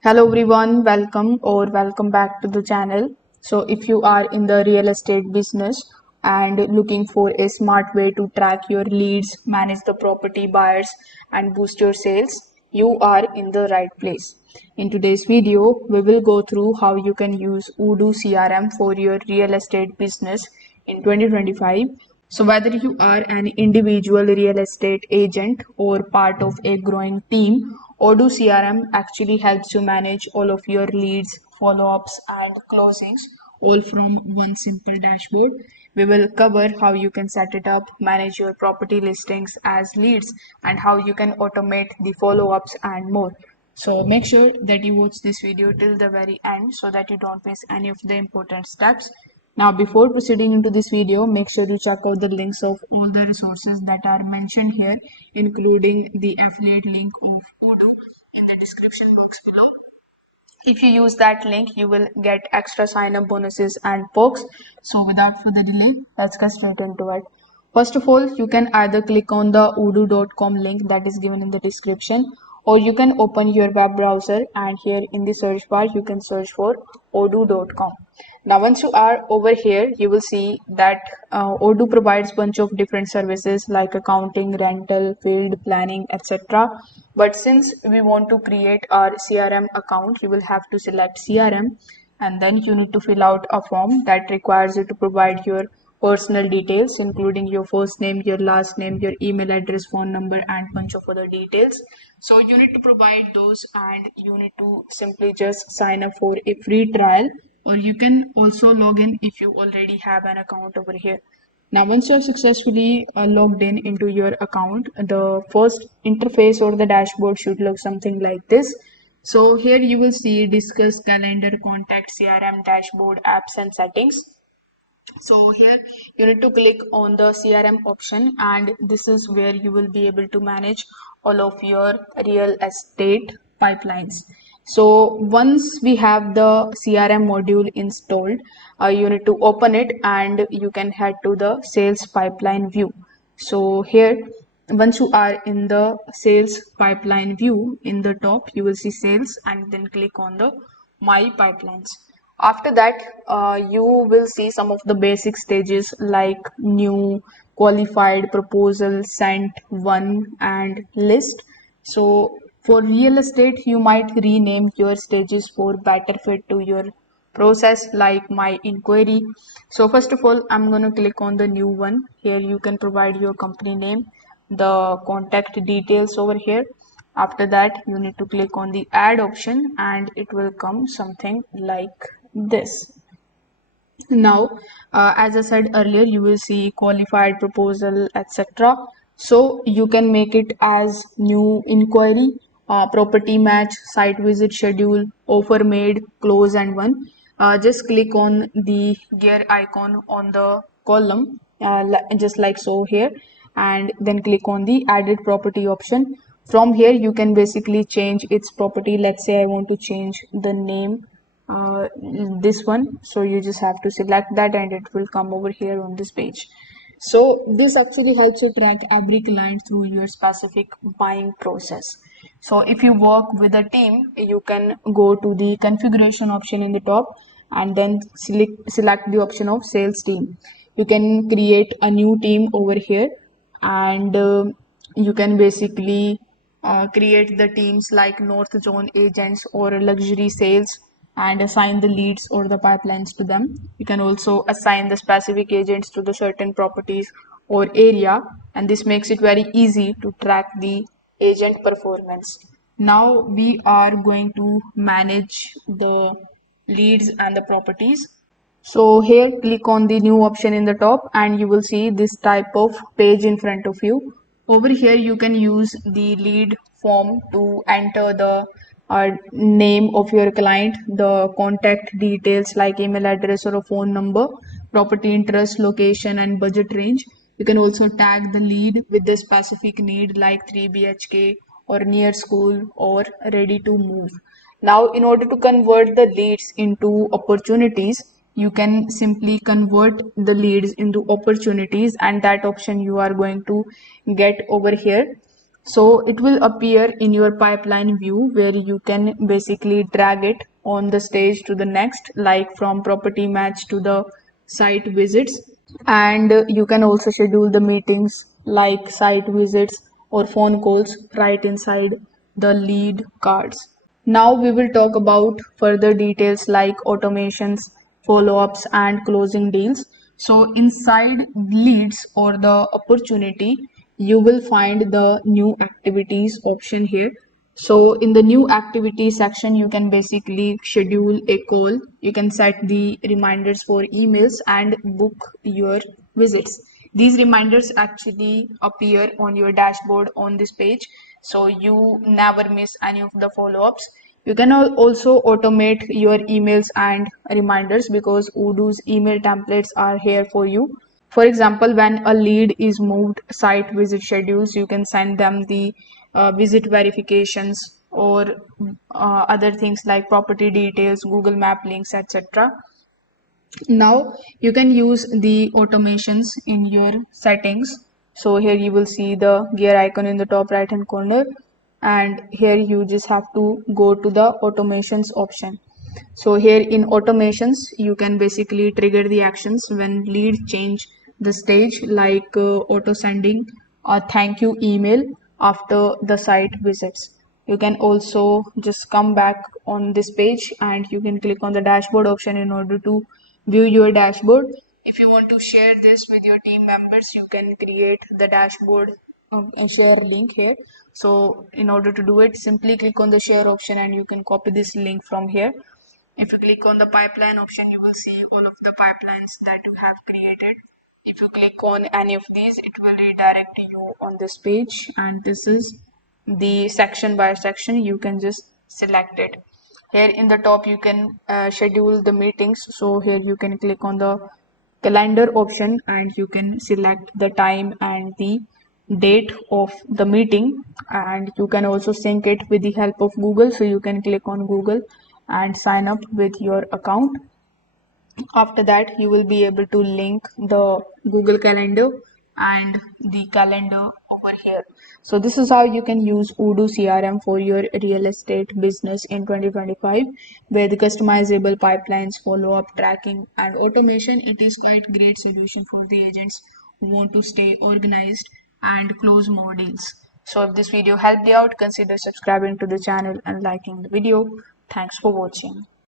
Hello everyone, welcome back to the channel. So if you are in the real estate business and looking for a smart way to track your leads, manage the property buyers and boost your sales, you are in the right place. In today's video, we will go through how you can use Odoo CRM for your real estate business in 2025. So whether you are an individual real estate agent or part of a growing team, Odoo CRM actually helps you manage all of your leads, follow-ups and closings all from one simple dashboard. We will cover how you can set it up, manage your property listings as leads, and how you can automate the follow-ups and more. So make sure that you watch this video till the very end so that you don't miss any of the important steps. Now, before proceeding into this video, make sure you check out the links of all the resources that are mentioned here, including the affiliate link of Odoo in the description box below. If you use that link, you will get extra sign-up bonuses and perks. So without further delay, let's get straight into it. First of all, you can either click on the odoo.com link that is given in the description, or you can open your web browser and here in the search bar, you can search for odoo.com. Now, once you are over here, you will see that Odoo provides bunch of different services like accounting, rental, field planning, etc. But since we want to create our CRM account, you will have to select CRM and then you need to fill out a form that requires you to provide your personal details, including your first name, your last name, your email address, phone number, and bunch of other details. So you need to provide those and you need to simply just sign up for a free trial, or you can also log in if you already have an account over here. Now, once you're successfully logged in into your account, the first interface or the dashboard should look something like this. So here you will see discuss, calendar, contact, CRM, dashboard, apps and settings. So here you need to click on the CRM option and this is where you will be able to manage all of your real estate pipelines. So once we have the CRM module installed, you need to open it and you can head to the sales pipeline view. So here, once you are in the sales pipeline view, in the top you will see sales and then click on the my pipelines. After that, you will see some of the basic stages like new, qualified, proposal, sent, one, and list. So for real estate, you might rename your stages for better fit to your process like my inquiry. So first of all, I'm going to click on the new one. Here you can provide your company name, the contact details over here. After that, you need to click on the add option and it will come something like this. Now, as I said earlier, you will see qualified proposal, etc. So you can make it as new inquiry, property match, site visit schedule, offer made, close and one. Just click on the gear icon on the column, just like so here, and then click on the added property option. From here, you can basically change its property. Let's say I want to change the name, this one, so you just have to select that and it will come over here on this page. So this actually helps you track every client through your specific buying process. So if you work with a team, you can go to the configuration option in the top and then select the option of sales team. You can create a new team over here and you can basically create the teams like North Zone agents or luxury sales and assign the leads or the pipelines to them. You can also assign the specific agents to the certain properties or area, and this makes it very easy to track the agent performance. Now we are going to manage the leads and the properties. So here click on the new option in the top and you will see this type of page in front of you. Over here you can use the lead form to enter the name of your client, the contact details like email address or a phone number, property interest, location and budget range. You can also tag the lead with the specific need like 3 BHK or near school or ready to move. Now, in order to convert the leads into opportunities, you can simply convert the leads into opportunities, and that option you are going to get over here. So it will appear in your pipeline view where you can basically drag it on the stage to the next, like from property match to the site visits. And you can also schedule the meetings like site visits or phone calls right inside the lead cards. Now we will talk about further details like automations, follow-ups and closing deals. So inside leads or the opportunity, you will find the new activities option here. So in the new activity section, you can basically schedule a call. You can set the reminders for emails and book your visits. These reminders actually appear on your dashboard on this page, so you never miss any of the follow-ups. You can also automate your emails and reminders because Odoo's email templates are here for you. For example, when a lead is moved site visit schedules, you can send them the visit verifications or other things like property details, Google Map links, etc. Now you can use the automations in your settings. So here you will see the gear icon in the top right hand corner, and here you just have to go to the automations option. So here in automations, you can basically trigger the actions when lead change the stage, like auto sending a thank you email after the site visits. You can also just come back on this page and you can click on the dashboard option in order to view your dashboard. If you want to share this with your team members, you can create the dashboard and share link here. So in order to do it, simply click on the share option and you can copy this link from here. If you click on the pipeline option, you will see all of the pipelines that you have created. If you click on any of these, it will redirect you on this page, and this is the section by section. You can just select it. Here in the top, you can schedule the meetings. So here you can click on the calendar option and you can select the time and the date of the meeting, and you can also sync it with the help of Google. So you can click on Google and sign up with your account. After that, you will be able to link the Google Calendar and the calendar over here. So this is how you can use Odoo CRM for your real estate business in 2025 with customizable pipelines, follow-up tracking and automation. It is quite great solution for the agents who want to stay organized and close more deals. So if this video helped you out, consider subscribing to the channel and liking the video. Thanks for watching.